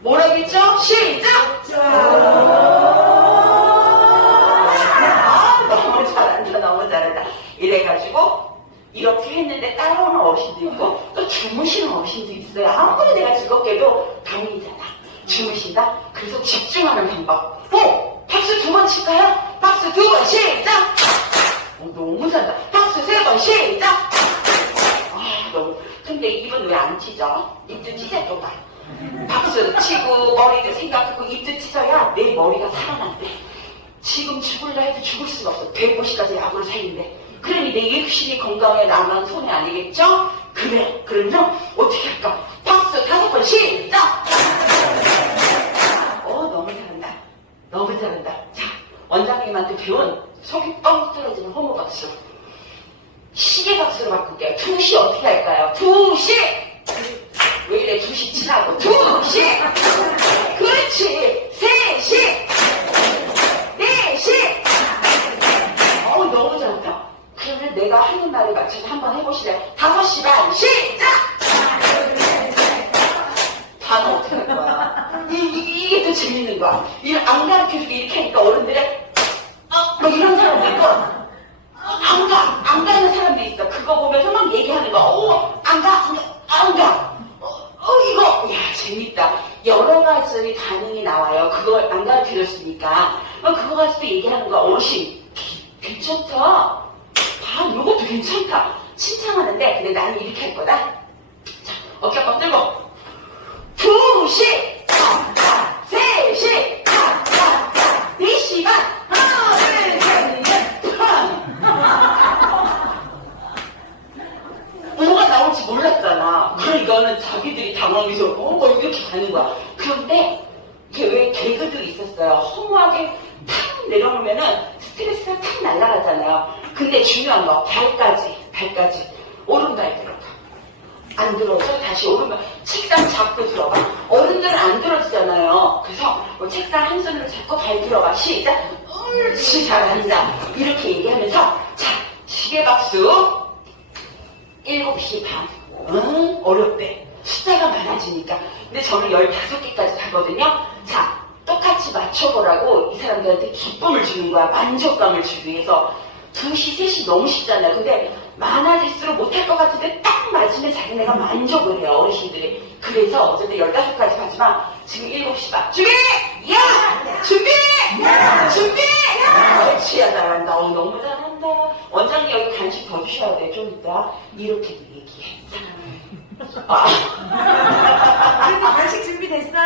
모라겠죠? 시작! 자. 아, 너무 잘한다, 너무 잘한다. 이래가지고, 이렇게 했는데 따라오는 어신도 있고, 또 주무시는 어신도 있어요. 아무리 내가 즐겁게도 당일이잖아. 주무신다? 그래서 집중하는 방법. 오! 박수 두 번 칠까요? 박수 두 번 시작! 오, 너무 잘한다. 박수 세 번 시작! 아, 근데 입은 왜 안 찢어? 입도 찢어줘봐. 박수 치고 머리도 생각하고 입도 찢어야 내 머리가 살아난대. 지금 죽을라 해도 죽을 수가 없어. 150까지 약으로 살린대. 그러니 내 육신이 건강에 나만 손해 아니겠죠? 그래. 그러면 어떻게 할까? 박수 다섯 번 시작! 어, 너무 잘한다. 너무 잘한다. 자, 원장님한테 배운 속이 뻥 떨어지는 호모 박수. 시계 박수로 바꿀게요. 두시 어떻게 할까요? 두시! 왜 이래 두시 지나고 두시! 그렇지! 세시! 네시! 어우 너무 잘한다. 그러면 내가 하는 말에 맞춰서 한번 해보실래요? 다섯 시 반 시작! 다는 어떻게 할 거야? 이, 이, 이게 더 재밌는 거야. 이걸 안 가르쳐주고 이렇게 하니까 어른들이 어, 뭐 이런 사람들 있고 안 가, 안 가는 사람도 있어. 그거 보면서 막 얘기하는 거. 오, 안 가, 안 가, 안 가. 어, 어, 이거, 야, 재밌다. 가지 반응이 나와요. 그걸 안 가르쳐 줬으니까. 어, 그거 가지고 얘기하는 거. 어르신, 괜찮다. 봐, 이것도 괜찮다. 칭찬하는데, 근데 나는 이렇게 할 거다. 자, 어깨 한번 들고. 두시, 세시, 네시간, 하나, 둘, 셋, 넷, 판. 뭐가 나올지 몰랐잖아. 그러니까는 자기들이 당황해서 어, 뭐 이렇게 가는 거야. 그런데 이게 왜 개그들이 있었어요. 허무하게 탁 내려놓으면은 스트레스가 탁 날아가잖아요. 근데 중요한 거 발까지, 발까지 오른발 들어가. 안 들어서 다시 오르면 책상 잡고 들어가. 어른들은 안 들어지잖아요. 그래서 뭐 책상 한 손으로 잡고 발 들어가. 시작. 옳지 잘한다. 이렇게 얘기하면서 자 시계 박수. 7시 반. 응? 어렵대. 숫자가 많아지니까. 근데 저는 15개까지 가거든요. 자, 똑같이 맞춰보라고 이 사람들한테 기쁨을 주는 거야. 만족감을 주기 위해서. 2시, 3시 너무 쉽잖아요. 근데 많아질수록 못할 것 같은데 딱 맞으면 자기네가 만족을 해요. 어르신들이. 그래서 어쨌든 15까지 가지만 지금 7시 반. 준비! 야! 준비! 야! 준비! 야! 그렇지, 야, 잘한다. 어, 너무 잘 할머니 여기 간식 더 주셔야 돼. 좀 이따 이렇게 얘기해. 아. 그래서 간식 준비됐어?